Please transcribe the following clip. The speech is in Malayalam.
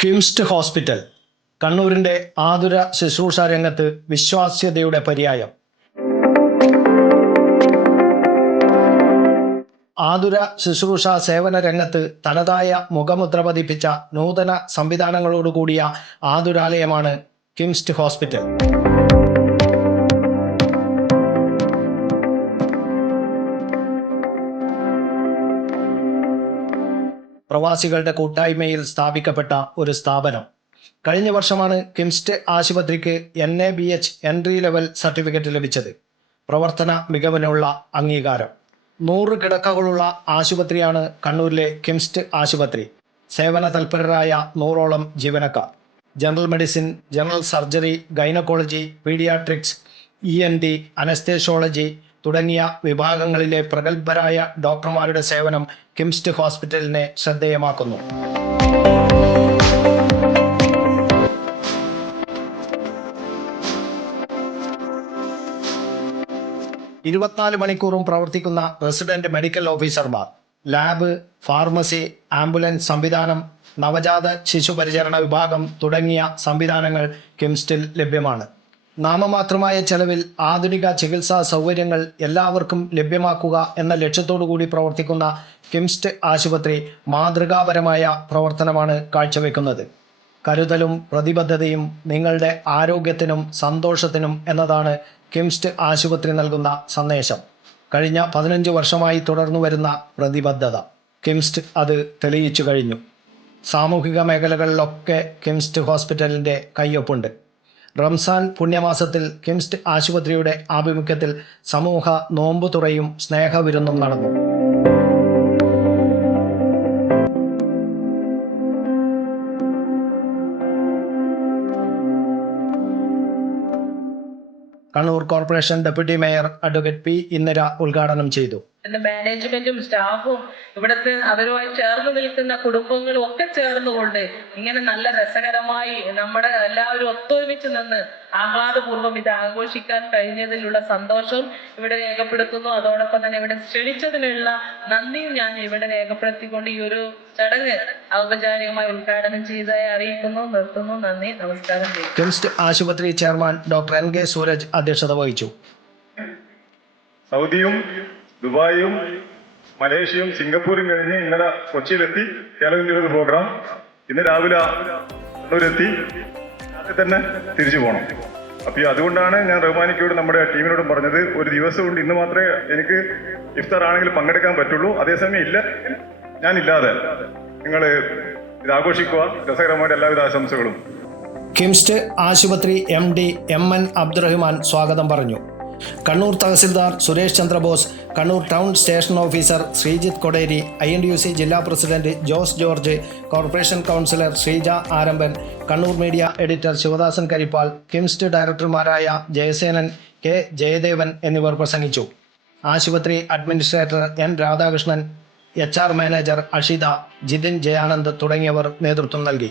കിംസ്റ്റ് ഹോസ്പിറ്റൽ കണ്ണൂരിന്റെ ആതുര ശുശ്രൂഷ രംഗത്ത് വിശ്വാസ്യതയുടെ പര്യായം. ആതുര ശുശ്രൂഷ സേവന രംഗത്ത് തനതായ മുഖമുദ്ര പതിപ്പിച്ച നൂതന സംവിധാനങ്ങളോടുകൂടിയ ആതുരാലയമാണ് കിംസ്റ്റ് ഹോസ്പിറ്റൽ. പ്രവാസികളുടെ കൂട്ടായ്മയിൽ സ്ഥാപിക്കപ്പെട്ട ഒരു സ്ഥാപനം. കഴിഞ്ഞ വർഷമാണ് കിംസ്റ്റ് ആശുപത്രിക്ക് N A B H entry level certificate ലഭിച്ചത്. പ്രവർത്തന മികവിനുള്ള അംഗീകാരം. നൂറ് കിടക്കകളുള്ള ആശുപത്രിയാണ് കണ്ണൂരിലെ കിംസ്റ്റ് ആശുപത്രി. സേവന തൽപരരായ നൂറോളം ജീവനക്കാർ. General medicine general surgery gynaecology paediatrics E N D anaesthesiology തുടങ്ങിയ വിഭാഗങ്ങളിലെ പ്രഗത്ഭരായ ഡോക്ടർമാരുടെ സേവനം കിംസ്റ്റ് ഹോസ്പിറ്റലിനെ ശ്രദ്ധേയമാക്കുന്നു. ഇരുപത്തിനാല് മണിക്കൂറും പ്രവർത്തിക്കുന്ന റെസിഡന്റ് മെഡിക്കൽ ഓഫീസർമാർ ലാബ് ഫാർമസി ആംബുലൻസ് സംവിധാനം നവജാത ശിശുപരിചരണ വിഭാഗം തുടങ്ങിയ സംവിധാനങ്ങൾ കിംസ്റ്റിൽ ലഭ്യമാണ്. നാമമാത്രമായ ചെലവിൽ ആധുനിക ചികിത്സാ സൗകര്യങ്ങൾ എല്ലാവർക്കും ലഭ്യമാക്കുക എന്ന കൂടി പ്രവർത്തിക്കുന്ന കിംസ്റ്റ് ആശുപത്രി മാതൃകാപരമായ പ്രവർത്തനമാണ് കാഴ്ചവെക്കുന്നത്. കരുതലും പ്രതിബദ്ധതയും നിങ്ങളുടെ ആരോഗ്യത്തിനും സന്തോഷത്തിനും എന്നതാണ് കിംസ്റ്റ് ആശുപത്രി നൽകുന്ന സന്ദേശം. കഴിഞ്ഞ പതിനഞ്ച് വർഷമായി തുടർന്നു വരുന്ന പ്രതിബദ്ധത. കിംസ്റ്റ് അത് തെളിയിച്ചു കഴിഞ്ഞു. സാമൂഹിക മേഖലകളിലൊക്കെ കിംസ്റ്റ് ഹോസ്പിറ്റലിന്റെ കയ്യൊപ്പുണ്ട് റംസാൻ പുണ്യമാസത്തിൽ കിംസ്റ്റ് ആശുപത്രിയുടെ ആഭിമുഖ്യത്തിൽ സമൂഹ നോമ്പുതുറയും സ്നേഹവിരുന്നും നടന്നു. Kannur corporation deputy mayor advocate P Indira ഉദ്ഘാടനം ചെയ്തു. അതിന്റെ മാനേജ്മെന്റും സ്റ്റാഫും ഇവിടുത്തെ അവരുമായി ചേർന്ന് നിൽക്കുന്ന കുടുംബങ്ങളും ഒക്കെ ചേർന്നുകൊണ്ട് ഇങ്ങനെ നല്ല രസകരമായി നമ്മുടെ എല്ലാവരും ഒത്തൊരുമിച്ച് നിന്ന് ആഹ്ലാദപൂർവം ഇത് ആഘോഷിക്കാൻ കഴിഞ്ഞതിലുള്ള സന്തോഷം ഇവിടെ രേഖപ്പെടുത്തുന്നു. അതോടൊപ്പം തന്നെ ഇവിടെ ക്ഷണിച്ചതിനുള്ള നന്ദിയും ഞാൻ ഇവിടെ രേഖപ്പെടുത്തിക്കൊണ്ട് ഈ ഒരു ചടങ്ങ് ഔപചാരികമായി ഉദ്ഘാടനം ചെയ്തതായി അറിയിക്കുന്നു. നിർത്തുന്നു. നന്ദി. നമസ്കാരം. കിംസ്റ്റ് ആശുപത്രി chairman doctor N K Sooraj അധ്യക്ഷത വഹിച്ചു. സൗദിയും ദുബായും മലേഷ്യയും സിംഗപ്പൂരും കഴിഞ്ഞ് ഇന്നലെ കൊച്ചിയിലെത്തി കേരളത്തിന്റെ ഒരു പ്രോഗ്രാം. ഇന്ന് രാവിലെ കണ്ണൂരെത്തി. രാത്രി തന്നെ തിരിച്ചു പോകണം അപ്പൊ അതുകൊണ്ടാണ് ഞാൻ റഹ്മാനിക്കോട് നമ്മുടെ ടീമിനോടും പറഞ്ഞത് ഒരു ദിവസം കൊണ്ട് ഇന്ന് മാത്രമേ എനിക്ക് ഇഫ്താർ ആണെങ്കിൽ പങ്കെടുക്കാൻ പറ്റുള്ളൂ. അതേസമയം ഇല്ല ഞാനില്ലാതെ നിങ്ങൾ ഇത് ആഘോഷിക്കുക. രസകരമായിട്ട് എല്ലാവിധ ആശംസകളും. കിംസ്റ്റ് ആശുപത്രി M D M N Abdurahman സ്വാഗതം പറഞ്ഞു. Kannur tahsildar Suresh Chandrabose Kannur town station officer Sreejith Koderi I N U C ജില്ലാ president Jose George corporation councillor Sreeja Arambhan Kannur media editor Sivadasan Karippal KIMST ഡയറക്ടർമാരായ Jayasenan K Jayadevan എന്നിവർ പ്രസംഗിച്ചു. ആശുപത്രി administrator N Radhakrishnan H R manager Ashitha Jithin Jayanand തുടങ്ങിയവർ നേതൃത്വം നൽകി.